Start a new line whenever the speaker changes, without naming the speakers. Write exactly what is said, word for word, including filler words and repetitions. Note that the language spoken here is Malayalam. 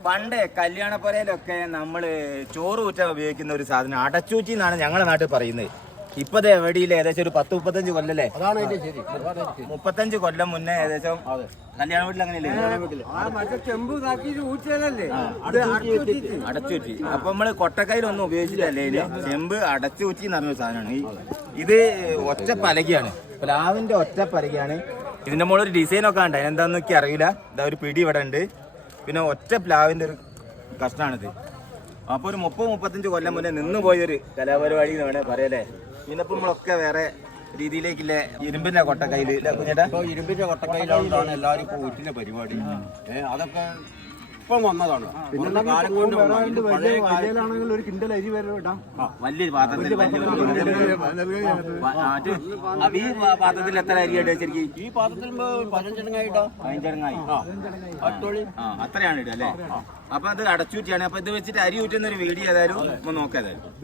പണ്ട് കല്യാണപ്പുരയിലൊക്കെ നമ്മള് ചോറ് ഊറ്റാൻ ഉപയോഗിക്കുന്ന ഒരു സാധനം അടച്ചൂച്ചി എന്നാണ് ഞങ്ങളുടെ നാട്ടിൽ പറയുന്നത്. ഇപ്പത് എവിടെയില്ല, ഏകദേശം ഒരു പത്ത് മുപ്പത്തഞ്ച് കൊല്ലല്ലേ, മുപ്പത്തഞ്ച് കൊല്ലം മുന്നേ ഏകദേശം കല്യാണ വീട്ടിൽ അങ്ങനെയല്ലേ അടച്ചൂറ്റി. അപ്പൊ നമ്മള് കൊട്ടക്കൈയിലൊന്നും ഉപയോഗിച്ചിട്ടല്ലേ ഇതിന് ചെമ്പ് അടച്ചൂച്ചി എന്ന് പറഞ്ഞൊരു സാധനമാണ്. ഇത് ഒറ്റ പലകയാണ്, പ്ലാവിന്റെ ഒറ്റ പലകയാണ്. ഇതിന്റെ മുകളിൽ ഒരു ഡിസൈൻ ഒക്കെ ഉണ്ട്, അതിനെന്താന്ന് എനിക്ക് അറിയില്ല. ഇതാ ഒരു പിടി ഇവിടെ ഉണ്ട്, പിന്നെ ഒറ്റ പ്ലാവിന്റെ ഒരു കഷ്ണാണിത്. അപ്പൊ ഒരു മുപ്പത് മുപ്പത്തഞ്ച് കൊല്ലം മുന്നേ നിന്ന് പോയൊരു കലാപരിപാടി എന്ന് വേണേ പറയല്ലേ. പിന്നെ നമ്മളൊക്കെ വേറെ രീതിയിലേക്കില്ലേ ഇരുമ്പിന്റെ കൊട്ടക്കൈയില് കുഞ്ഞേട്ടാ,
ഇരുമ്പിന്റെ കൊട്ടക്കൈയിലാണ് എല്ലാവരും ഇപ്പൊ ഊറ്റിന്റെ പരിപാടി. അതൊക്കെ ഇപ്പം വന്നതാണ്. പിന്നെ കാലം കൊണ്ട്
ഒരു കിണ്ടൽ അരി വരെ ഇടാം
വലിയൊരു പാത്രത്തിൽ. ഈ പാത്രത്തിൽ എത്ര അരി ഇടുക ശരിക്കും?
ഈ പാത്രത്തിൽ പതിനഞ്ചെണ്ണങ്ങായി ഇടാം.
പതിനഞ്ചെണ്ണങ്ങായി ആ അത്രയാണ് ഇടുക അല്ലേ. അപ്പൊ അത് അടച്ചൂറ്റിയാണ്. അപ്പൊ ഇത് വെച്ചിട്ട് അരി ഊറ്റുന്ന ഒരു വീഡിയോ ഏതായാലും നോക്കാം.